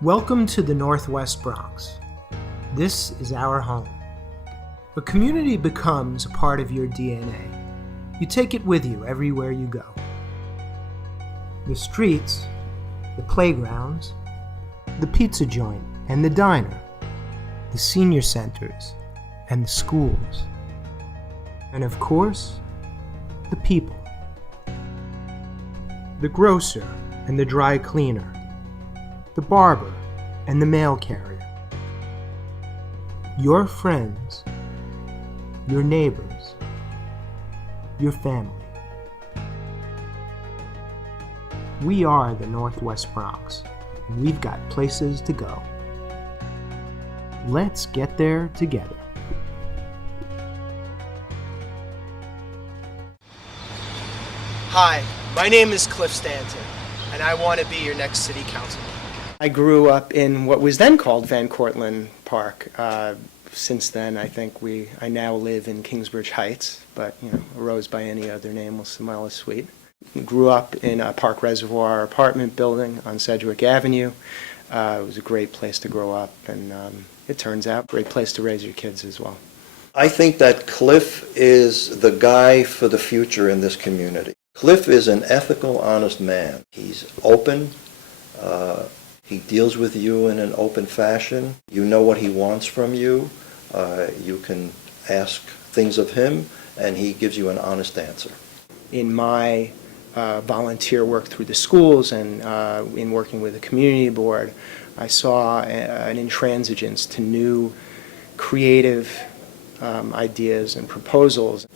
Welcome to the Northwest Bronx. This is our home. A community becomes a part of your DNA. You take it with you everywhere you go. The streets, the playgrounds, the pizza joint and the diner, the senior centers and the schools, and of course, the people. The grocer and the dry cleaner, the barber and the mail carrier, your friends, your neighbors, your family. We are the Northwest Bronx, and we've got places to go. Let's get there together. Hi, my name is Cliff Stanton, and I want to be your next city councilman. I grew up in what was then called Van Cortlandt Park. Since then, I think I now live in Kingsbridge Heights, but a rose by any other name will smell as sweet. Grew up in a Park Reservoir apartment building on Sedgwick Avenue. It was a great place to grow up, and it turns out a great place to raise your kids as well. I think that Cliff is the guy for the future in this community. Cliff is an ethical, honest man. He's open. He deals with you in an open fashion. You know what he wants from you. You can ask things of him, and he gives you an honest answer. In my volunteer work through the schools and in working with the community board, I saw an intransigence to new creative ideas and proposals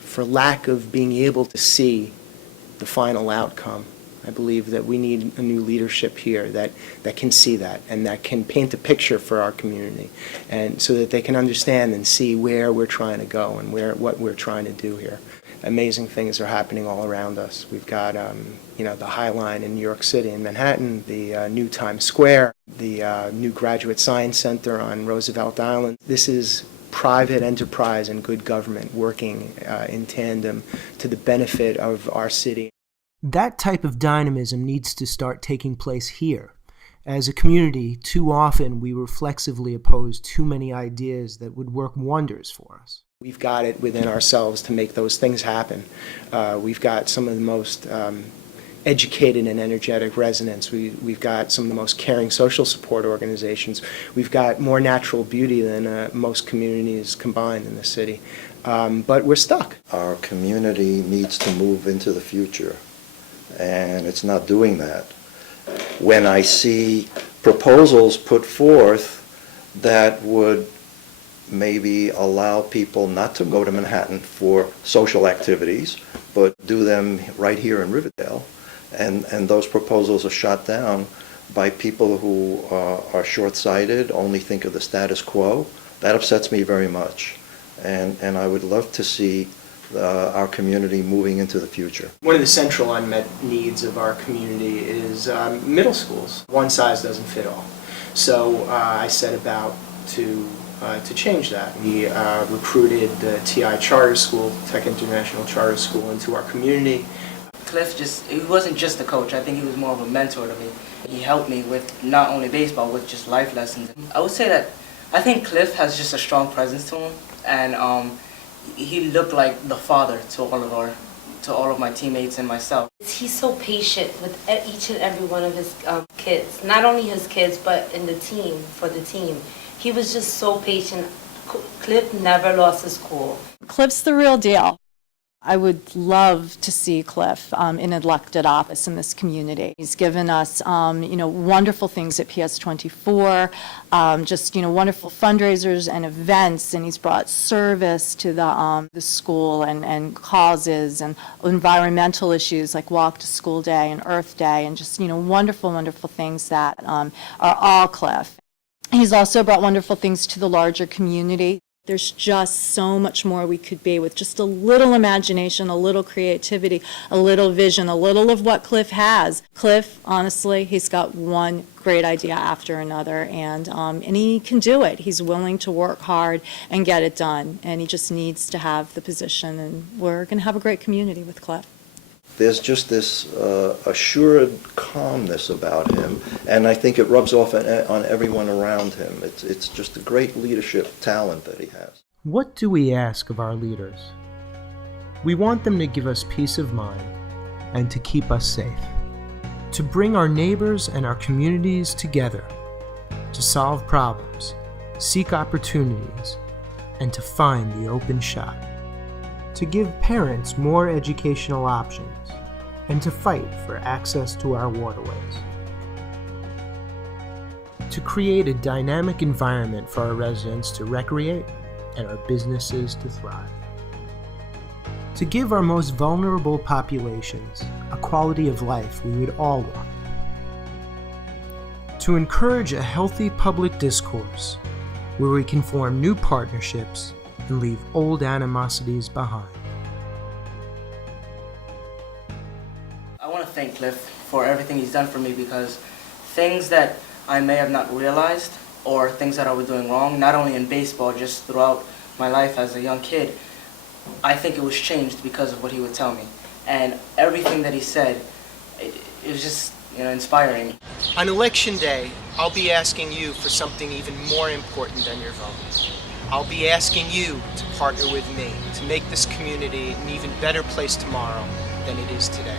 for lack of being able to see the final outcome. I believe that we need a new leadership here that can see that and that can paint a picture for our community, and so that they can understand and see where we're trying to go and what we're trying to do here. Amazing things are happening all around us. We've got the High Line in New York City and Manhattan, the new Times Square, the new Graduate Science Center on Roosevelt Island. This is private enterprise and good government working in tandem to the benefit of our city. That type of dynamism needs to start taking place here. As a community, too often we reflexively oppose too many ideas that would work wonders for us. We've got it within ourselves to make those things happen. We've got some of the most educated and energetic residents. We've got some of the most caring social support organizations. We've got more natural beauty than most communities combined in the city. But we're stuck. Our community needs to move into the future, and it's not doing that. When I see proposals put forth that would maybe allow people not to go to Manhattan for social activities, but do them right here in Riverdale, and those proposals are shot down by people who are short-sighted, only think of the status quo, that upsets me very much. And I would love to see our community moving into the future. One of the central unmet needs of our community is middle schools. One size doesn't fit all. So I set about to change that. We recruited the TI Charter School, Tech International Charter School, into our community. Cliff he wasn't just a coach. I think he was more of a mentor to me. He helped me with not only baseball, with just life lessons. I would say that I think Cliff has just a strong presence to him, and he looked like the father to all of my teammates and myself. He's so patient with each and every one of his kids. Not only his kids, but in the team, for the team. He was just so patient. Cliff never lost his cool. Cliff's the real deal. I would love to see Cliff in elected office in this community. He's given us, wonderful things at PS24, wonderful fundraisers and events, and he's brought service to the school and causes and environmental issues like Walk to School Day and Earth Day, and just, wonderful, wonderful things that are all Cliff. He's also brought wonderful things to the larger community. There's just so much more we could be with just a little imagination, a little creativity, a little vision, a little of what Cliff has. Cliff, honestly, he's got one great idea after another, and he can do it. He's willing to work hard and get it done, and he just needs to have the position, and we're going to have a great community with Cliff. there's just this assured calmness about him, and I think it rubs off on everyone around him. It's just a great leadership talent that he has. What do we ask of our leaders? We want them to give us peace of mind and to keep us safe, to bring our neighbors and our communities together, to solve problems, seek opportunities, and to find the open shot, to give parents more educational options, and to fight for access to our waterways, to create a dynamic environment for our residents to recreate and our businesses to thrive, to give our most vulnerable populations a quality of life we would all want, to encourage a healthy public discourse where we can form new partnerships and leave old animosities behind. I want to thank Cliff for everything he's done for me, because things that I may have not realized or things that I was doing wrong, not only in baseball, just throughout my life as a young kid, I think it was changed because of what he would tell me. And everything that he said, it was just, inspiring. On Election Day, I'll be asking you for something even more important than your vote. I'll be asking you to partner with me to make this community an even better place tomorrow than it is today.